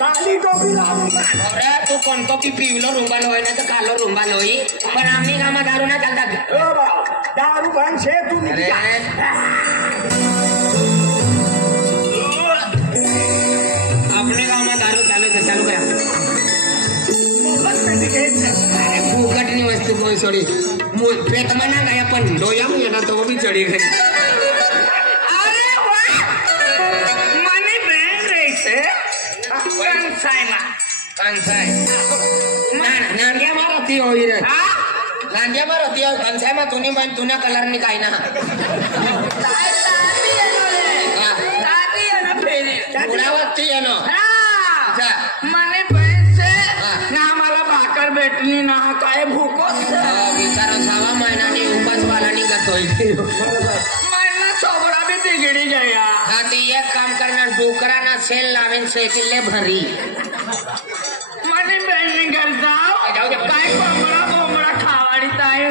काली टोपी अरे तू कोणतो की पिवलो रुंबाल होय ना तर कालो रुंबाल होई पण आम्ही कामा दारू ना चालतात दारू भांग से तू आपले गावात दारू चालू करा फुकट नहीं वस्तू कोई सॉरी पेट में ना गया पण डोया में ना तो वो भी चढ़ी गई अरे वाह मनी बहन रही से कंसाई नांग्या मारती होई रे नांग्या मारती हो कंसाई में तूने बन तूने कलर नहीं काई ना उडावती है ना मनी बहन से ना मला भाकर भेटली ना काय भूकोस बिचारा सवा महिना नहीं उपास वाला नहीं गतोय महिना सोबरा भी बिगड़ी गया हाँ तो एक काम करना डोकरा ना सेल लावेन साइकिल भरी मनी बहन घर जाओ काय कोंबडा खावाडीत आहे